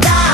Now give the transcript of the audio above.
だ